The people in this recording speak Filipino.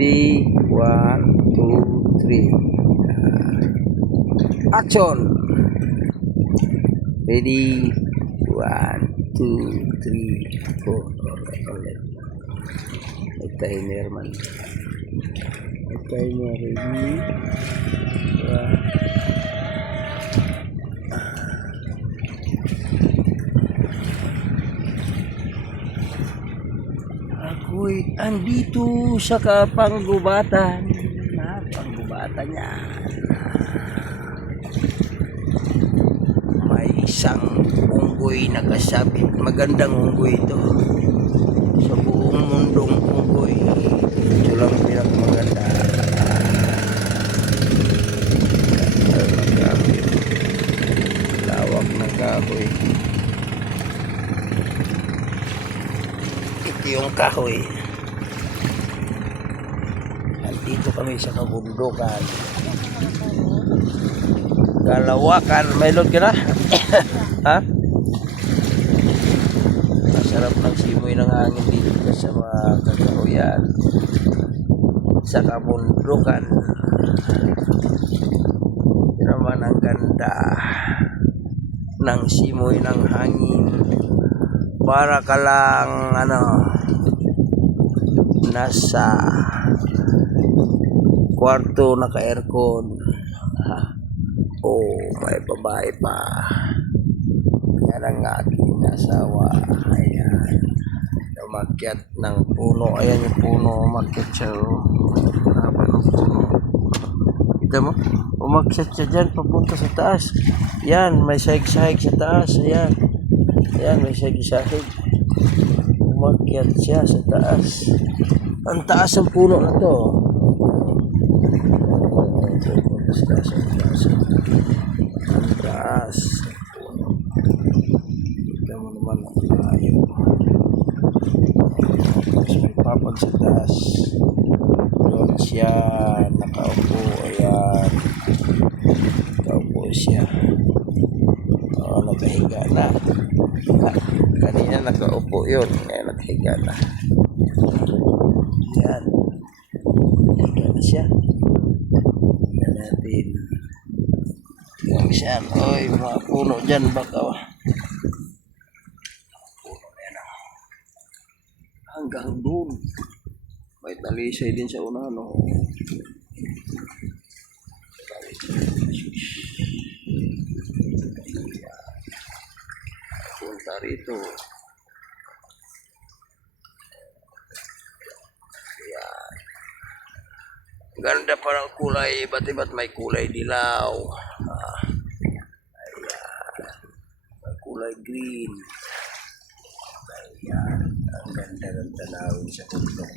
Ready? 1, 2, 3. Action! Ready? 1, 2, 3, 4. Ulit. May timer man. May timer. Ready? 1. Ako'y andito sa kapanggubatan. Panggubatan niya. May isang unggoy nakasabit. Magandang unggoy ito. Sa buong mundong unggoy, ito lang pinakamaganda. Lawak ng kahoy. Ito yung kahoy. Nandito kami sa kabundukan. Kalawakan. May load ka na? Ha? Masarap ng simoy ng hangin dito sa mga kakahuyan. Sa kabundukan. Ito naman ang ganda ng simoy ng hangin. Para ka lang nasa kwarto naka-aircon. Oh, may babae pa. Yan ang aking asawa. Ayan. Umakyat ng puno. Ayan yung puno. Umakyat siya. Haba ng puno. Kita mo? Umakyat siya dyan papunta sa taas. Yan, may sahig-sahig sa taas. Ayan. Ayan, may sahig-sahig. Umakyat siya sa taas. Ang taas ng puno na to. Ang taas. Kita mo naman ang layo. Tapos may papag sa taas. Doon siya nakaupo. Ayan. Nakaupo siya. Nakahiga na. Kanina nakaupo yun. Ngayon nakahiga na. Yan. Higa na siya. Higa natin. Higa siya. Oy, mga puno dyan. Baka puno yan. Hanggang doon. May talisay din sa unahan. Punta rito. Ayan. Ganda parang kulay. Iba't may kulay dilaw. Ayan. May kulay green. Ayan. Ang ganda ng tanawin sa bundok.